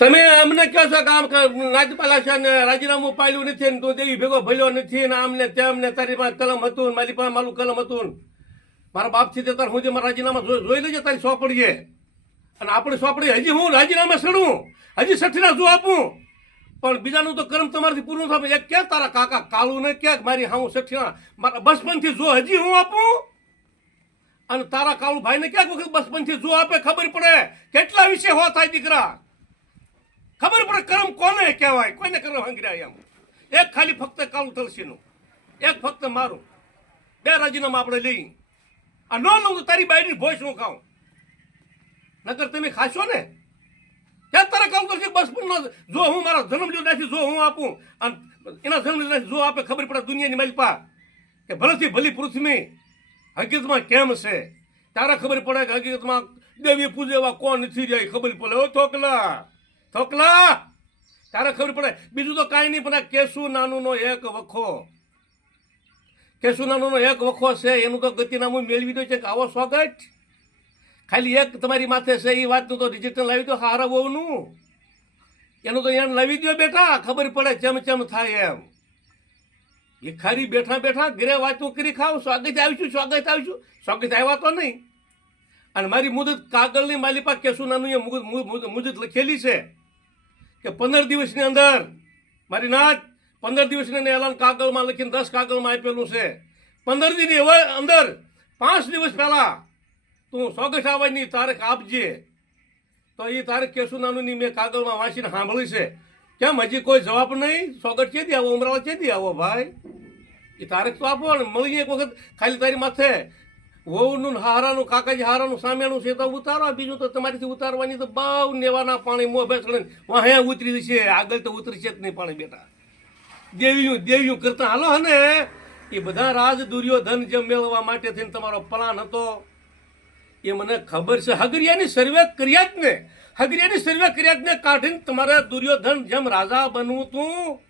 તમે અમને કહો છો કે આમ રાજ્યપાલ છે ને રાજીનામું પાડ્યું નથી ને તું દેવી ભેગો ભલ્યો નથી ને આમને તેમને તારી પાસે કલમ હતું ને મારી પાસે મારું કલમ હતું. મારા બાપથી તે તાર હું જે મારા રાજીનામા જોઈ લેજે તારી સોંપડીએ. અને આપણે સોંપડી હજી હું રાજીનામા સડું, હજી સઠીના જો આપું. પણ બીજાનું તો કર્મ તમારાથી પૂરું થાય. એક ક્યાં તારા કાકા કાળું ને ક્યાંક મારી હાઉ સઠીના મારા બચપનથી જો હજી હું આપું. અને તારા કાળુ ભાઈને ક્યાંક વખત બચપનથી જો આપે ખબર પડે કેટલા વિશે હો થાય દીકરા. ખબર પડે કર્મ કોને કહેવાય, કોઈને કર્મ હંગર્યા એમ. એક ખાલી ફક્ત કાળુ તુલસીનું, એક ફક્ત મારું. બે રાજીનામા આપણે લઈ. આ ન લઉં તો તારી બાયની ભોય શું ખાઉં. નકર તમે ખાશો ને ક્યાં તારા કાળુ તુલસી બચપનનો જો હું મારા જન્મ લીધો જો હું આપું અને એના જન્મ લીધો જો આપે ખબર પડે દુનિયાની માલિપા કે ભલેથી ભલી પૃથ્વી હકીકતમાં કેમ છે. તારે ખબર પડે કે હકીકતમાં દેવી પૂજેવા કોણ નથી જાય ખબર પડે. ઓ થોકલા થોકલા તારે ખબર પડે. બીજું તો કાંઈ નહીં, પણ આ કેશુ નાનુનો એક વખો, કેશુ નાનુનો એક વખો છે એનું તો ગતિનામું મેળવી દો છે કે આવો સ્વાગત. ખાલી એક તમારી માથે છે એ વાતનું તો ડિજિટલ લાવી દો હારા વહુનું. એનું તો એને લાવી દો બેટા, ખબર પડે ચમ ચમ થાય એમ. એ ખારી બેઠા બેઠા ઘરે વાતો કરી ખાવ સ્વાગત આવીશું સ્વાગત આવીશું. સ્વાગત આવ્યા તો નહીં. અને મારી મુદત કાગળની માલિપા કેશુ નાનું એ મુદત લખેલી છે કે 15 દિવસની અંદર મારી નાચ 15 દિવસની એલાન કાગળમાં લખીને 10 કાગળમાં આપેલું છે. 15 દિન અંદર 5 દિવસ પહેલા તું સ્વાગત આવવાની તારીખ આપજે. તો એ તારીખ કેશુ નાનુની મેં કાગળમાં વાંચીને સાંભળી છે. કેમ હજી કોઈ જવાબ નહીં? સ્વાગત કેદી આવો, ઉમરાળા કેદી આવો ભાઈ? એ તારીખ તો આપો ને મળી એક વખત. ખાલી તારી માથે વહુનું હારાનું કાકાજી હારાનું સામેનું છે તો ઉતારો. બીજું તો તમારીથી ઉતારવાની તો બહુ નેવાના પાણી મોં બેસણે વાહે ઉતરી છે. આગળ તો ઉતરશે જ નહીં પાણી બેટા. દેવીયું કરતા હાલો હને એ બધા રાજ દુર્યોધન જે મેળવવા માટે થઈને તમારો પ્લાન હતો એ મને ખબર છે. હગરિયાની સર્વે કર્યા જ ને, હગરિયાની સર્વે કર્યા જ ને કાઢીને તમારે દુર્યોધન જેમ રાજા બનવું તું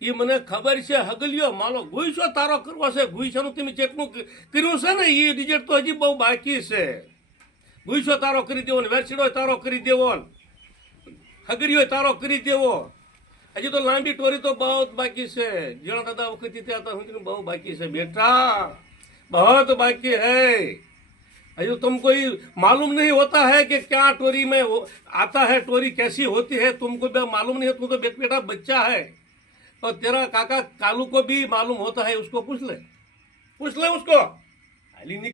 એ મને ખબર છે. હગલિયો માલો ગુઈસો તારો કરવો છે. ગુઈસાનું તમે જેટલું કર્યું છે ને એ રિઝલ્ટ તો હજી બહુ બાકી છે. ગુઈસો તારો કરી દેવો ને વેરછીડો તારો કરી દેવો ને હગરિયો તારો કરી દેવો. હજી તો લાંબી ટોરી તો બહુ બાકી છે. જેણા દાદા વખત ત્યાં હતા બહુ બાકી છે બેટા, बहुत बाकी है. अयो तुमको ये मालूम नहीं होता है कि क्या टोरी में आता है, टोरी कैसी होती है, तुमको मालूम नहीं है. तुम तो बेटा बच्चा है और तेरा काका कालू को भी मालूम होता है. उसको पूछ ले उसको.